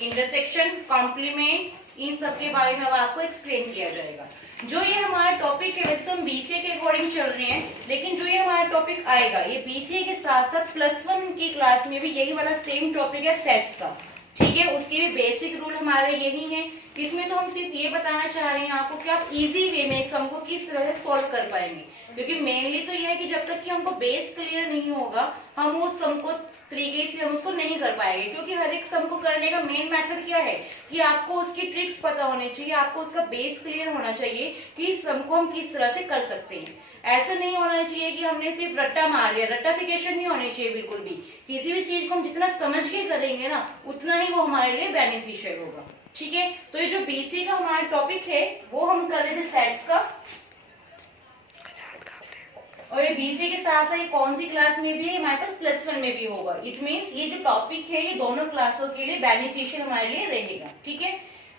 Intersection, complement, इन सब के बारे में अब आपको एक्सप्लेन किया जाएगा। जो ये हमारा टॉपिक है वैसे तो हम बीसीए के अकॉर्डिंग चल रहे हैं, लेकिन जो ये हमारा टॉपिक आएगा ये बीसीए के साथ साथ +1 की क्लास में भी यही वाला सेम टॉपिक है सेट्स का, ठीक है। उसके भी बेसिक रूल हमारे यही है। इसमें तो हम सिर्फ ये बताना चाह रहे हैं आपको कि आप इजी वे में सम को किस तरह से सॉल्व कर पाएंगे, क्योंकि मेनली तो यह है कि जब तक कि हमको बेस क्लियर नहीं होगा हम उस सम को तरीके से हम उसको नहीं कर पाएंगे, क्योंकि हर एक सम को करने का मेन मेथड क्या है कि आपको उसकी ट्रिक्स पता होनी चाहिए, आपको उसका बेस क्लियर होना चाहिए कि इस सम को हम किस तरह से कर सकते हैं। ऐसा नहीं होना चाहिए कि हमने सिर्फ रट्टा मार लिया, रट्टाफिकेशन नहीं होनी चाहिए बिल्कुल भी। किसी भी चीज को हम जितना समझ के करेंगे ना उतना ही वो हमारे लिए बेनिफिशियल होगा, ठीक है। तो ये जो बीसी का हमारा टॉपिक है वो हम कर रहे थे सेट्स का, और ये बीसी के साथ साथ कौन सी क्लास में भी है हमारे पास +1 में भी होगा। इट मींस ये जो टॉपिक है ये दोनों क्लासों के लिए बेनिफिशियल हमारे लिए रहेगा, ठीक है।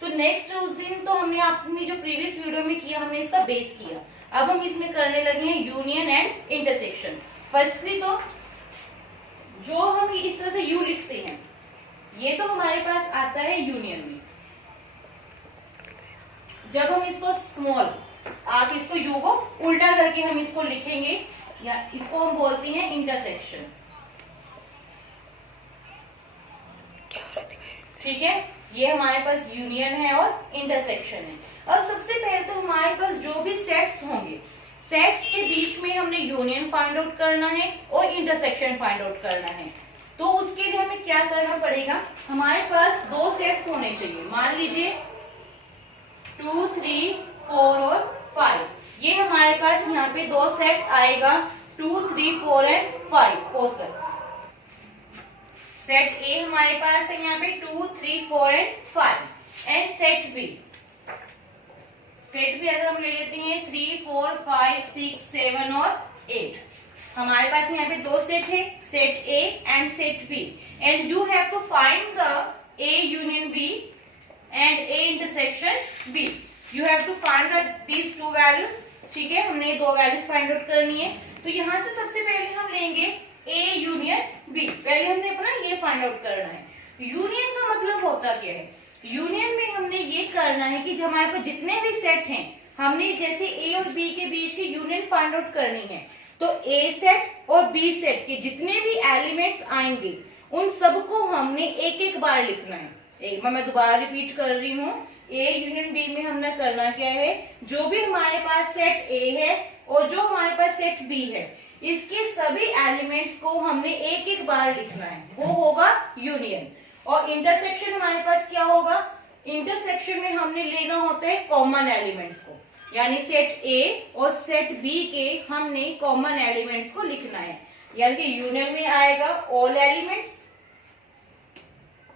तो नेक्स्ट उस दिन तो हमने अपनी जो प्रीवियस वीडियो में किया हमने इसका बेस किया, अब हम इसमें करने लगे हैं यूनियन एंड इंटरसेक्शन। फर्स्टली तो जो हम इस तरह से यू लिखते हैं ये तो हमारे पास आता है यूनियन में। जब हम इसको स्मॉल आप इसको यू को उल्टा करके हम इसको लिखेंगे या इसको हम बोलते हैं इंटरसेक्शन, ठीक है। ये हमारे पास यूनियन है और इंटरसेक्शन है। और सबसे पहले तो हमारे पास जो भी सेट्स होंगे सेट्स के बीच में हमने यूनियन फाइंड आउट करना है और इंटरसेक्शन फाइंड आउट करना है। तो उसके लिए हमें क्या करना पड़ेगा, हमारे पास दो सेट्स होने चाहिए। मान लीजिए 2, 3, 4 और 5, ये हमारे पास यहाँ पे दो सेट्स आएगा 2, 3, 4 एंड 5। पोज कर सेट ए हमारे पास है यहाँ पे 2, 3, 4 एंड 5 एंड सेट बी अगर हम ले लेते हैं 3, 4, 5, 6, 7 और 8। हमारे पास यहाँ पे दो सेट है, set A and set B, and you have to find the A union B and A intersection B. You have to find these two values, ठीक है। हमने दो वैल्यूज फाइंड आउट करनी है। तो यहाँ से सबसे पहले हम लेंगे ए यूनियन बी। पहले हमने अपना ये फाइंड आउट करना है। यूनियन का मतलब होता क्या है, यूनियन में हमने ये करना है कि हमारे पास जितने भी सेट हैं हमने जैसे ए और बी के बीच की यूनियन फाइंड आउट करनी है। तो ए सेट और बी सेट के जितने भी एलिमेंट्स आएंगे उन सबको हमने एक एक बार लिखना है। एक बार मैं दोबारा रिपीट कर रही हूँ, ए यूनियन बी में हमने करना क्या है, जो भी हमारे पास सेट ए है और जो हमारे पास सेट बी है इसके सभी एलिमेंट्स को हमने एक एक बार लिखना है, वो होगा यूनियन। और इंटरसेक्शन हमारे पास क्या होगा, इंटरसेक्शन में हमने लेना होता है कॉमन एलिमेंट्स को, यानी सेट ए और सेट बी के हमने कॉमन एलिमेंट्स को लिखना है। यानी कि यूनियन में आएगा ऑल एलिमेंट्स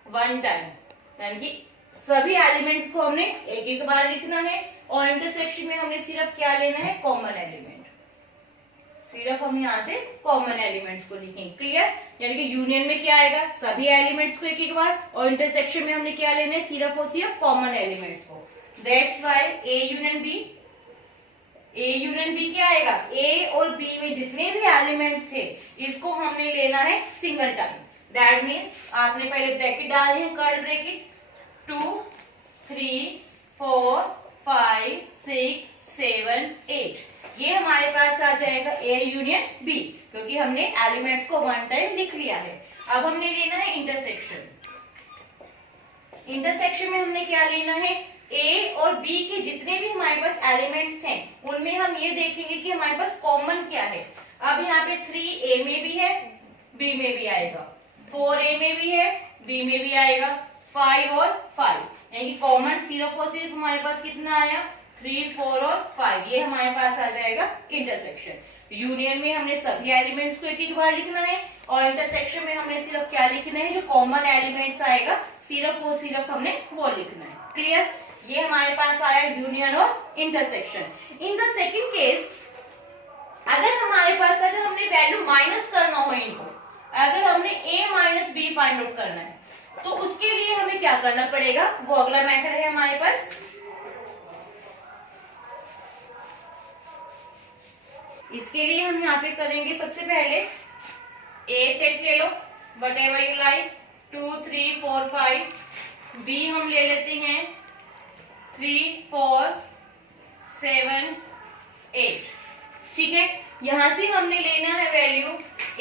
वन टाइम, यानी कि सभी एलिमेंट्स को हमने एक एक बार लिखना है। और इंटरसेक्शन में हमने सिर्फ क्या लेना है, कॉमन एलिमेंट, सिर्फ हम यहाँ से कॉमन एलिमेंट्स को लिखेंगे। क्लियर, यानी कि यूनियन में क्या आएगा, सभी एलिमेंट्स को एक एक बार, और इंटरसेक्शन में हमने क्या लेना है, सिर्फ और सिर्फ कॉमन एलिमेंट्स को। That's why A union B क्या आएगा, ए और बी में जितने भी एलिमेंट्स थे इसको हमने लेना है सिंगल टाइम। दैट मीन्स आपने पहले ब्रैकेट डालनी है, कर्ली ब्रैकेट, 2, 3, 4, 5, 6, 7, 8। ये हमारे पास आ जाएगा ए यूनियन बी, क्योंकि हमने एलिमेंट्स को वन टाइम लिख लिया है। अब हमने लेना है इंटरसेक्शन। इंटरसेक्शन में हमने क्या लेना है, ए और बी के जितने भी हमारे पास एलिमेंट्स हैं उनमें हम ये देखेंगे कि हमारे पास कॉमन क्या है। अब यहाँ पे 3 ए में भी है, बी में भी आएगा, 4 ए में भी है, बी में भी आएगा, 5 और 5, यानी कॉमन सिर्फ और सिर्फ हमारे पास कितना आया, 3, 4 और 5। ये हमारे पास आ जाएगा इंटरसेक्शन। यूनियन में हमने सभी एलिमेंट्स को एक एक बार लिखना है, और इंटरसेक्शन में हमने सिर्फ क्या लिखना है, जो कॉमन एलिमेंट्स आएगा सिर्फ और सिर्फ हमने वो लिखना है। क्लियर, ये हमारे पास आया यूनियन और intersection. In the second case, अगर हमारे पास अगर हमने वैल्यू माइनस करना हो इनको, अगर हमने a minus B find out करना है तो उसके लिए हमें क्या करना पड़ेगा, वो अगला मेथड है हमारे पास। इसके लिए हम यहाँ पे करेंगे, सबसे पहले ए सेट ले लो, whatever you like, 2, 3, 4, 5, B हम ले लेते हैं 3, 4, 7, 8। ठीक है, यहां से हमने लेना है वैल्यू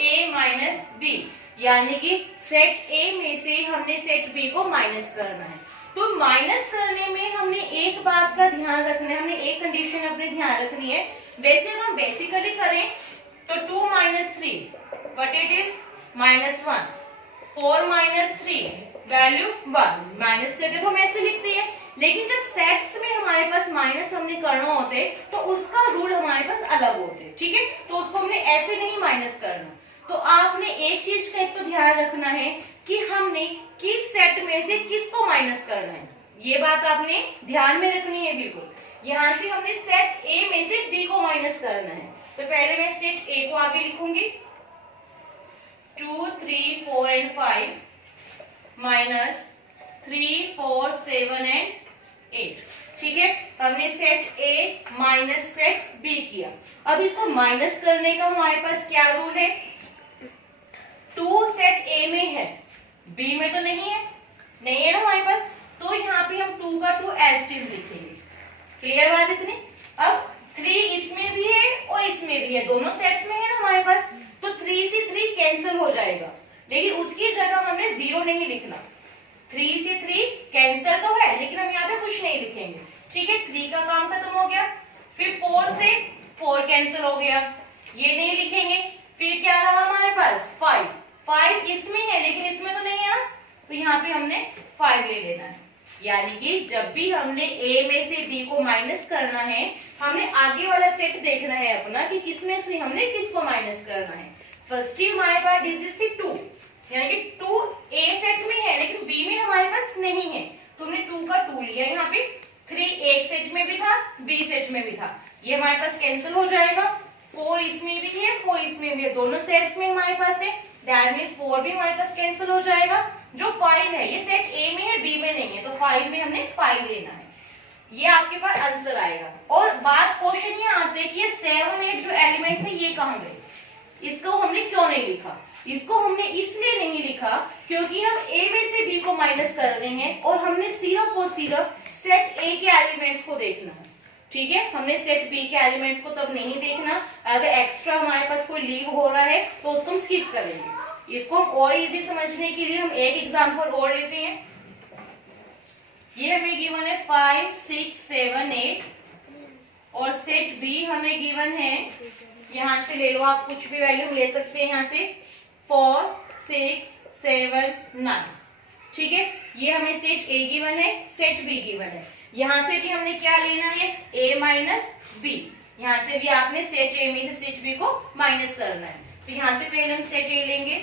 a माइनस बी, यानी कि सेट a में से हमने सेट b को माइनस करना है। तो माइनस करने में हमने एक बात का ध्यान रखना है, हमने एक कंडीशन अपने ध्यान रखनी है। वैसे अगर हम बेसिकली करें तो 2 minus 3 what it is -1, 4 minus 3 value 1, minus करके तो हम ऐसे लिखते हैं, लेकिन जब सेट्स में हमारे पास माइनस हमने करना होते हैं तो उसका रूल हमारे पास अलग होते हैं। ठीक है, तो उसको हमने ऐसे नहीं माइनस करना। तो आपने एक चीज का एक तो ध्यान रखना है कि हमने किस सेट में से किसको माइनस करना है, ये बात आपने ध्यान में रखनी है बिल्कुल। यहां से हमने सेट ए में से बी को माइनस करना है, तो पहले मैं सेट ए को आगे लिखूंगी 2, 3, 4 एंड 5 माइनस 3, 4, 7 एंड 8। ठीक है, हमने set A minus set B किया। अब इसको माइनस करने का हमारे पास क्या रूल है, 2 सेट ए में है, बी में तो नहीं है ना हमारे पास, तो यहाँ पे हम 2 का 2 एज इट इज लिखेंगे। क्लियर बात इतनी। अब 3 इसमें भी है और इसमें भी है, दोनों सेट्स में है ना हमारे पास, तो 3 से 3 कैंसिल हो जाएगा, लेकिन उसकी जगह हमने 0 नहीं लिखना। 3 से 3 कैंसिल तो है, लेकिन हम यहाँ पे कुछ नहीं लिखेंगे। ठीक है, 3 का काम खत्म हो गया। फिर 4 से 4 कैंसिल हो गया, ये नहीं लिखेंगे। फिर क्या रहा हमारे पास 5 इसमें है लेकिन इसमें तो नहीं है ना, तो यहाँ पे हमने 5 ले लेना है। यानी कि जब भी हमने a में से b को माइनस करना है, हमने आगे वाला सेट देखना है अपना कि किसमें से हमने किसको माइनस करना है। फर्स्ट ही हमारे पास डिजिट थी 2, यानी कि 2 a सेट में है लेकिन b में हमारे पास नहीं है, तो हमने 2 का 2 लिया। यहाँ पे 3 एक सेट में भी था, b सेट में भी था, ये हमारे पास कैंसिल हो जाएगा। 4 इसमें भी है, 4 इसमें भी है, दोनों सेट्स में हमारे पास है, दैट मींस 4 भी हमारे पास कैंसिल हो जाएगा। जो 5 है ये सेट ए में है, बी में नहीं है, तो 5 में हमने 5 लेना है, ये आपके पास आंसर आएगा। और बात क्वेश्चन ये आते हैं कि ये 7, 8 जो एलिमेंट थे ये कहाँ गए, इसको हमने क्यों नहीं लिखा। इसको हमने इसलिए नहीं लिखा क्योंकि हम ए में से बी को माइनस कर रहे हैं और हमने सिर्फ और सिर्फ सेट ए के एलिमेंट्स को देखना है। ठीक है, हमने सेट बी के एलिमेंट्स को तब नहीं देखना, अगर एक्स्ट्रा हमारे पास कोई लीव हो रहा है तो उसको हम स्किप करेंगे। इसको और इजी समझने के लिए हम एक एग्जांपल और लेते हैं। ये हमें गिवन है 5, 6, 7, 8 और सेट बी हमें गिवन है, यहां से ले लो आप, कुछ भी वैल्यू ले सकते हैं यहाँ से 4, 6, 7, 9। ठीक है, ये हमें सेट ए गिवन है, सेट बी गिवन है। यहां से भी हमने क्या लेना है, a माइनस बी, यहाँ से भी आपने सेट ए में से सेट बी को माइनस करना है। तो यहाँ से पहले हम सेट ए लेंगे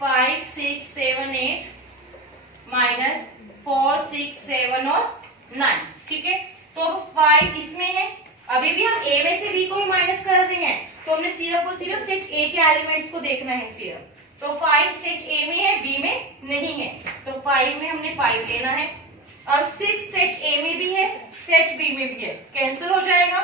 5, 6, 7, 8 माइनस 4, 6, 7 और 9। ठीक है, तो 5 इसमें है, अभी भी हम a में से b को भी माइनस कर रहे हैं, तो हमने सिर्फ और सिर्फ सेट a के एलिमेंट्स को देखना है सिर्फ। तो 5 सेट a में है, b में नहीं है, तो 5 में हमने 5 लेना है। अब 6 सेट a में भी है, सेट b में भी है, कैंसिल हो जाएगा।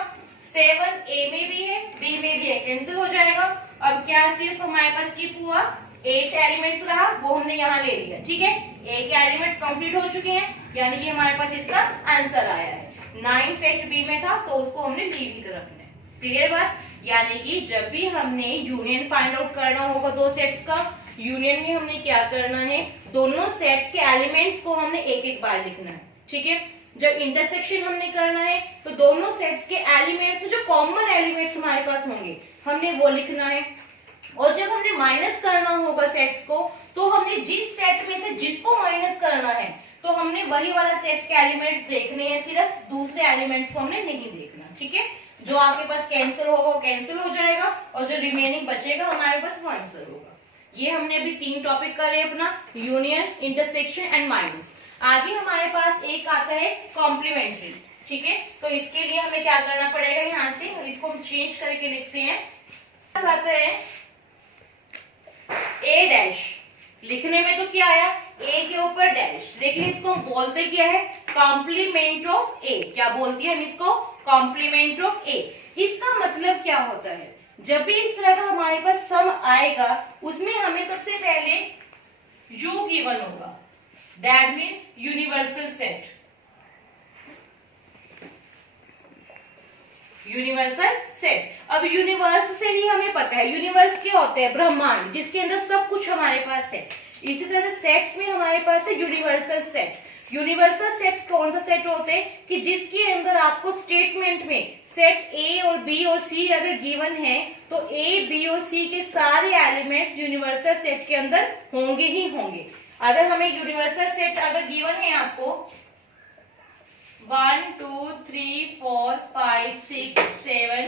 7 a में भी है, b में भी है, कैंसिल हो जाएगा। अब क्या सिर्फ हमारे पास कीप हुआ, 8 एलिमेंट्स रहा, वो हमने यहाँ ले लिया। ठीक है, a के एलिमेंट्स कंप्लीट हो चुके हैं, यानी कि हमारे पास इसका आंसर आया है। 9 सेट b में था तो उसको हमने लीव ही रखना है। क्लियर बात। यानी कि जब भी हमने यूनियन फाइंड आउट करना होगा दो सेट्स का, यूनियन में हमने क्या करना है, दोनों सेट्स के एलिमेंट्स को हमने एक एक बार लिखना है। ठीक है, जब इंटरसेक्शन हमने करना है तो दोनों सेट्स के एलिमेंट्स में जो कॉमन एलिमेंट्स हमारे पास होंगे हमने वो लिखना है। और जब हमने माइनस करना होगा सेट्स को, तो हमने जिस सेट में से जिसको माइनस करना है तो हमने वही वाला सेट के एलिमेंट्स देखने हैं, सिर्फ दूसरे एलिमेंट्स को हमने नहीं देखना। ठीक है, जो आपके पास कैंसिल होगा वो कैंसिल हो जाएगा और जो रिमेनिंग बचेगा हमारे पास वो आंसर होगा। ये हमने अभी 3 टॉपिक करे अपना, यूनियन, इंटरसेक्शन एंड माइनस। आगे हमारे पास एक आता है कॉम्प्लीमेंट्री। ठीक है, तो इसके लिए हमें क्या करना पड़ेगा, यहाँ से इसको हम चेंज करके लिखते हैं। आता है ए डैश, लिखने में तो क्या आया, ए के ऊपर डैश, लेकिन इसको बोलते क्या है, कॉम्प्लीमेंट ऑफ ए। क्या बोलती है हम इसको, कॉम्प्लीमेंट ऑफ ए। इसका मतलब क्या होता है, जब भी इस तरह का हमारे पास सम आएगा उसमें हमें सबसे पहले u गिवन होगा, that means universal set. Universal set. अब यूनिवर्स से ही हमें पता है, यूनिवर्स क्या होता है? ब्रह्मांड, जिसके अंदर सब कुछ हमारे पास है। इसी तरह से सेट्स में हमारे पास है यूनिवर्सल सेट। यूनिवर्सल सेट कौन सा सेट होते हैं कि जिसके अंदर आपको स्टेटमेंट में सेट ए और बी और सी अगर गिवन है तो ए बी और सी के सारे एलिमेंट्स यूनिवर्सल सेट के अंदर होंगे ही होंगे। अगर हमें यूनिवर्सल सेट अगर गिवन है आपको 1 2 3 4 5 6 7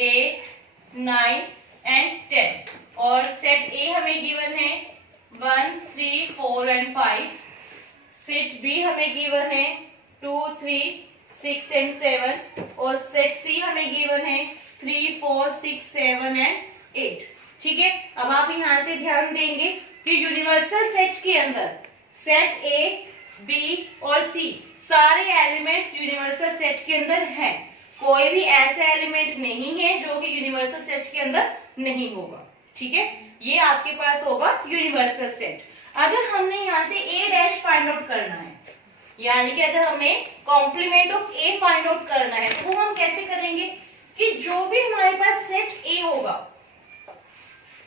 8 9 एंड 10 और सेट ए हमें गिवन है 1 3 4 एंड 5, सेट बी हमें गिवन है 2 3 6 एंड 7 और सेट सी हमें गिवन है 3 4 6 7 एंड 8। ठीक है, अब आप यहां से ध्यान देंगे कि यूनिवर्सल सेट के अंदर सेट ए बी और सी सारे एलिमेंट्स यूनिवर्सल सेट के अंदर हैं। कोई भी ऐसा एलिमेंट नहीं है जो कि यूनिवर्सल सेट के अंदर नहीं होगा। ठीक है, ये आपके पास होगा यूनिवर्सल सेट। अगर हमने यहाँ से ए डैश फाइंड आउट करना है, यानी कि अगर हमें complement of A find out करना है तो वो हम कैसे करेंगे कि जो भी हमारे पास सेट ए होगा,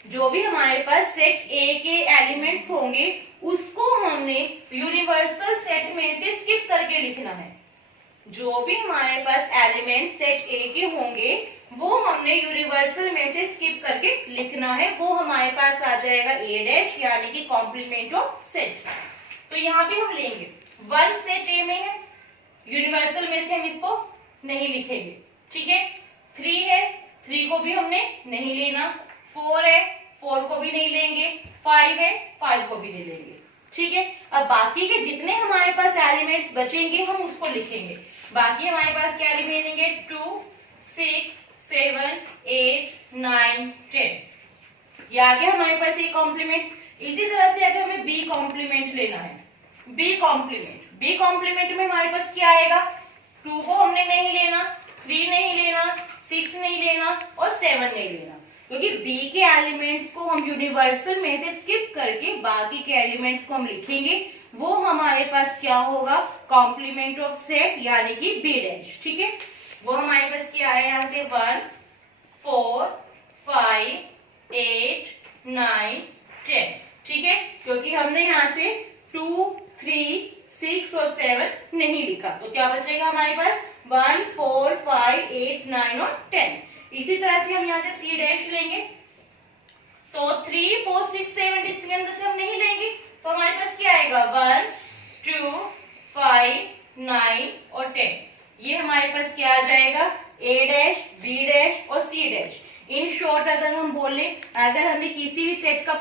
जो भी हमारे पास सेट ए के एलिमेंट्स होंगे उसको हमने यूनिवर्सल सेट में से स्किप करके लिखना है। जो भी हमारे पास एलिमेंट सेट ए के होंगे वो हमने यूनिवर्सल में से स्किप करके लिखना है। वो हमारे पास आ जाएगा ए डैश, यानी कि कॉम्प्लीमेंट ऑफ सेट। तो यहाँ पे हम लेंगे 1 सेट ए में है, यूनिवर्सल में से हम इसको नहीं लिखेंगे। ठीक है, 3 है, 3 को भी हमने नहीं लेना, 4 है, 4 को भी नहीं लेंगे, 5 है, 5 को भी नहीं लेंगे। ठीक है, अब बाकी के जितने हमारे पास एलिमेंट्स बचेंगे हम उसको लिखेंगे। बाकी हमारे पास क्या रिमेनिंग है 2 6 7 8 9 10। ये आ गया हमारे पास ए कॉम्प्लीमेंट। इसी तरह से अगर हमें बी कॉम्प्लीमेंट लेना है, बी कॉम्प्लीमेंट में हमारे पास क्या आएगा? 2 को हमने नहीं लेना, 3 नहीं लेना, 6 नहीं लेना और 7 नहीं लेना, क्योंकि बी के एलिमेंट्स को हम यूनिवर्सल में से स्किप करके बाकी के एलिमेंट्स को हम लिखेंगे। वो हमारे पास क्या होगा? कॉम्प्लीमेंट ऑफ सेट, यानी कि बी डैश। ठीक है, वो हमारे पास क्या है यहाँ से 1 4 5 8 9 10। ठीक है, क्योंकि हमने यहाँ से 2 3 6 और 7 नहीं लिखा, तो क्या बचेगा हमारे पास 1 4 5 8 9 और 10। इसी तरह से हम यहाँ से सी डैश लेंगे तो 3 4 6 7 इसके अंदर से हम नहीं लेंगे, तो हमारे पास क्या आएगा 1 2 5 9 और 10। ये हमारे पास क्या आ जाएगा? ए डैश, बी डैश और सी डैश। इन शॉर्ट अगर हम बोले, अगर हमने किसी भी सेट का